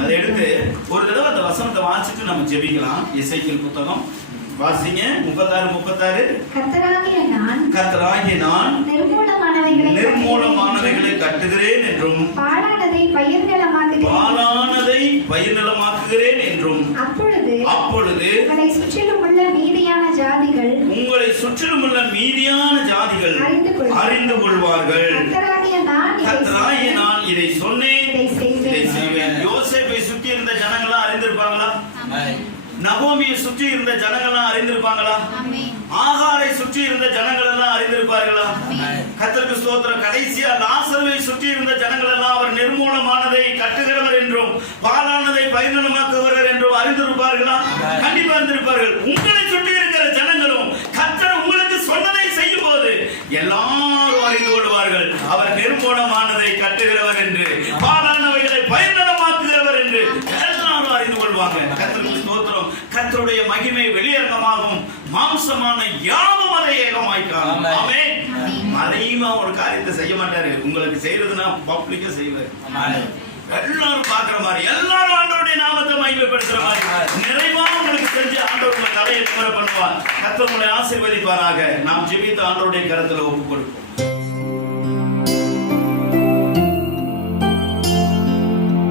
அதை எடுத்து ஒரு தடவை அந்த வசனத்தை வாசிச்சுட்டு நம்ம ஜெபிக்கலாம். எசேக்கியேல் புத்தகம் வாசிங்க. 36:36. கர்த்தராகிய நான் நிர்மூலமானவைகளை கட்டுகிறேன் என்றும் பாழானதை பயிர்நிலமாக்குகிறேன் என்றும் அப்பொழுது உங்களை சுற்றிலும் உள்ள மீதியான ஜாதிகள் அறிந்து கொள்வார்கள். கர்த்தராகிய நான் இதை சொன்னேன், இதை செய்வேன். யோசேப்பை சுற்றி இருந்த ஜனங்களாம் அறிந்திருப்பாங்களா? நகோமியை சுற்றி இருந்த ஜனங்கள்லாம் அறிந்திருப்பாங்களா? ஆகாரை சுற்றி இருந்த ஜனங்கள் எல்லாம் அறிந்திருப்பார்களா? கர்த்தருக்கு ஸ்தோத்திரம். கடைசியா லாசருவை சுற்றி இருந்த ஜனங்கள் எல்லாம் அவர் நிர்மூலமானதை கட்டுகிறவர் என்றும் பாலானதை பயிர்நிலமாக்குகிறவர் என்றும் அறிந்திருப்பார்களா? கண்டிப்பா அறிந்திருப்பார்கள். உங்களை சுற்றி இருக்கிற ஜனங்களும் கர்த்தர் உங்களுக்கு சொன்னதை செய்யும் போது எல்லாரும் அறிந்து கொள்வார்கள் அவர் நிர்மூலமானதை கட்டுகிறவர் என்று, பாலானவைகளை பயிர்நிலமாக்குகிறவர் என்று எல்லாரும் அறிந்து கொள்வாங்க. கர்த்தருக்கு ஸ்தோத்திரம். கர்த்தருடைய மகிமை வெளியரங்கமாகும். மாம்சமான யாவும் அதை ஏகமாய்க்காம். ஆமென். மறைமா ஒரு காரியத்தை செய்ய மாட்டாரு. உங்களுக்கு செய்யறதுன்னா பப்ளிக்கா செய்வார். எல்லாரும் பாக்குற மாதிரி, எல்லாரும் ஆண்டவருடைய நாமத்தை மகிமைப்படுத்துற மாதிரி நிறைவா உங்களுக்கு செஞ்சு ஆண்டவருடைய தலையை நிமிர பண்ணுவார். கர்த்தர் உங்களை ஆசீர்வதிப்பாராக. நாம் ஜெபித்து ஆண்டவருடைய கரத்துல ஒப்புக் கொடுப்போம்.